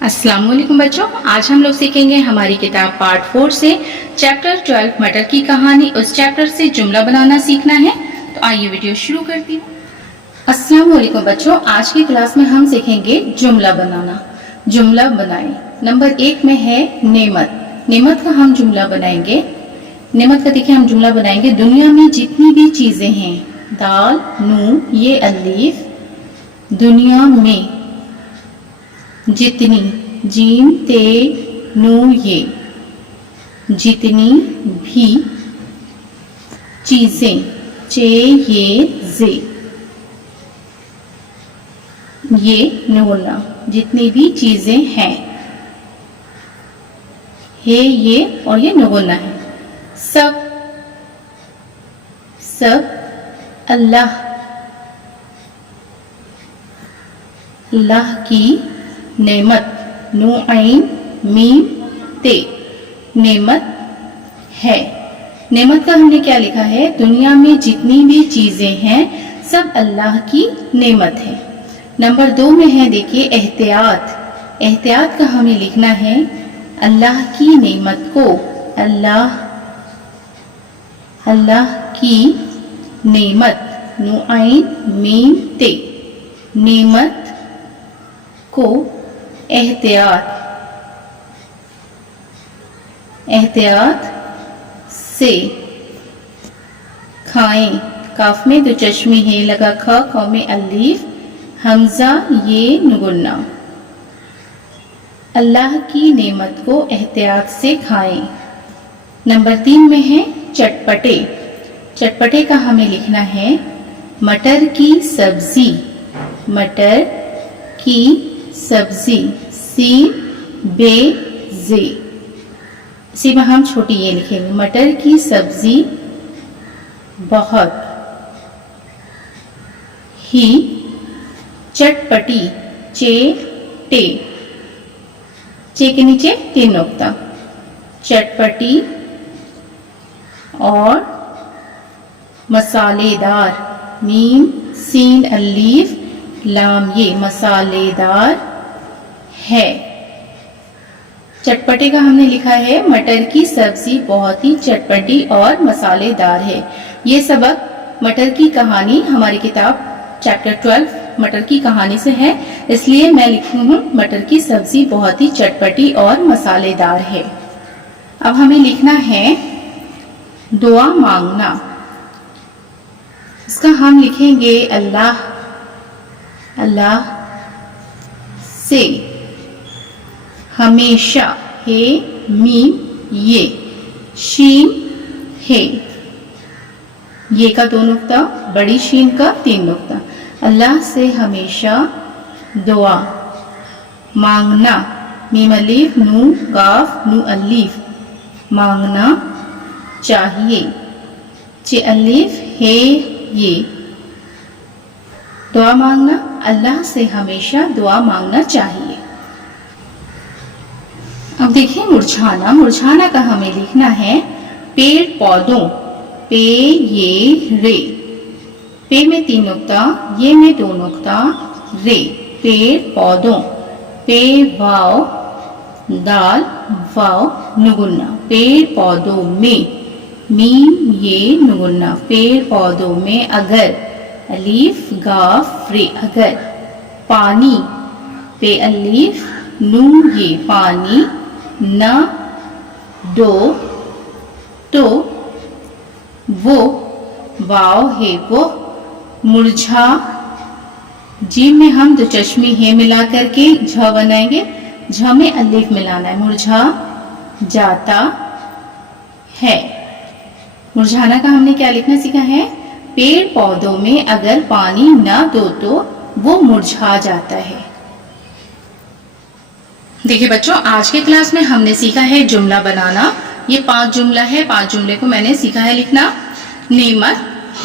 अस्सलाम वालेकुम बच्चों, आज हम लोग सीखेंगे हमारी किताब पार्ट 4 से चैप्टर 12 मटर की कहानी। उस चैप्टर से जुमला बनाना सीखना है। तो आइए वीडियो शुरू करती हूँ। अस्सलाम वालेकुम बच्चों, आज की क्लास में हम सीखेंगे जुमला बनाना। जुमला बनाएं। नंबर 1 में है नेमत। नेमत का हम जुमला बनाएंगे। नेमत का देखिए हम जुमला बनाएंगे, दुनिया में जितनी भी चीजें हैं, दाल नून ये अलीफ, दुनिया में जितनी, जीम ते नू ये, जितनी भी चीजें, चे ये जे, ये नूना, जितनी भी चीजें हैं, हे ये और ये नूना है। सब सब अल्लाह, अल्लाह की नेमत, नू आइन मीम ते, नेमत है। नेमत का हमने क्या लिखा है, दुनिया में जितनी भी चीजें हैं सब अल्लाह की नेमत है। नंबर 2 में है देखिए एहतियात। एहतियात का हमें लिखना है, अल्लाह की नेमत को, अल्लाह की नेमत, नू आइन मीम ते, नेमत को एहतियात से खाएं। काफ में दो चश्मी है लगा, ख ख में अलीफ, हमजा ये नुगुन्ना। अल्लाह की नेमत को एहतियात से खाएं। नंबर 3 में है चटपटे। चटपटे का हमें लिखना है, मटर की सब्जी, मटर की सब्जी, सीन बे जे, इसी में हम छोटी ये लिखेंगे, मटर की सब्जी बहुत ही चटपटी, चे टे, चे के नीचे 3 नुक्ता, चटपटी और मसालेदार, मीम सीन अलीफ लाम ये, मसालेदार है। चटपटे का हमने लिखा है, मटर की सब्जी बहुत ही चटपटी और मसालेदार है। ये सबक मटर की कहानी हमारी किताब चैप्टर 12 मटर की कहानी से है, इसलिए मैं लिखी हूँ मटर की सब्जी बहुत ही चटपटी और मसालेदार है। अब हमें लिखना है दुआ मांगना। इसका हम लिखेंगे अल्लाह से हमेशा, हे मीम ये, शीन है, ये का 2 नुक्ता, बड़ी शीन का 3 नुक्ता। अल्लाह से हमेशा दुआ मांगना, मीम अलीफ नू काफ नू अलीफ, मांगना चाहिए, चे अलीफ है ये, दुआ मांगना, अल्लाह से हमेशा दुआ मांगना चाहिए। अब देखिए मुरझाना। मुरझाना का हमें लिखना है, पेड़ पौधों, पे ये रे, पे में 3 नुक्ता, ये में 2 नुक्ता, रे, पेड़ पौधों, पे वाव दाल वाव नुगुन्ना, पेड़ पौधों में, मीम ये नुगुन्ना, पेड़ पौधों में, अगर अलीफ गाफ रे, अगर, पानी, पे अलीफ नू ये, पानी, न दो तो वो, वाव है वो, मुरझा, जी में हम 2 चश्मी है मिला करके झ बनाएंगे, झ में अलीफ मिलाना है, मुरझा जाता है। मुरझाना का हमने क्या लिखना सीखा है, पेड़ पौधों में अगर पानी न दो तो वो मुरझा जाता है। देखिए बच्चों, आज के क्लास में हमने सीखा है जुमला बनाना। ये 5 जुमला है, 5 जुमले को मैंने सीखा है लिखना। नेमत,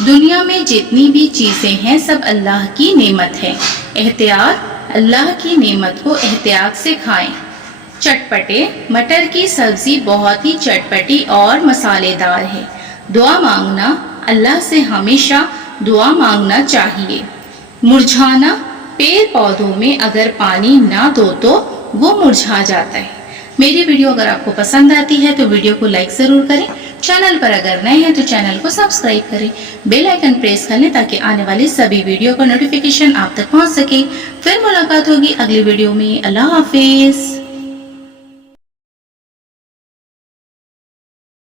दुनिया में जितनी भी चीजें हैं सब अल्लाह की नेमत है। एहतियात, अल्लाह की नेमत को एहतियात से खाएं। चटपटे, मटर की सब्जी बहुत ही चटपटी और मसालेदार है। दुआ मांगना, अल्लाह से हमेशा दुआ मांगना चाहिए। मुरझाना, पेड़ पौधों में अगर पानी ना दो तो वो मुरझा जाता है। मेरी वीडियो अगर आपको पसंद आती है तो वीडियो को लाइक जरूर करें। चैनल पर अगर नए हैं तो चैनल को सब्सक्राइब करें, बेल आइकन प्रेस कर लें ताकि आने वाली सभी वीडियो का नोटिफिकेशन आप तक पहुंच सके। फिर मुलाकात होगी अगली वीडियो में। अल्लाह हाफिज।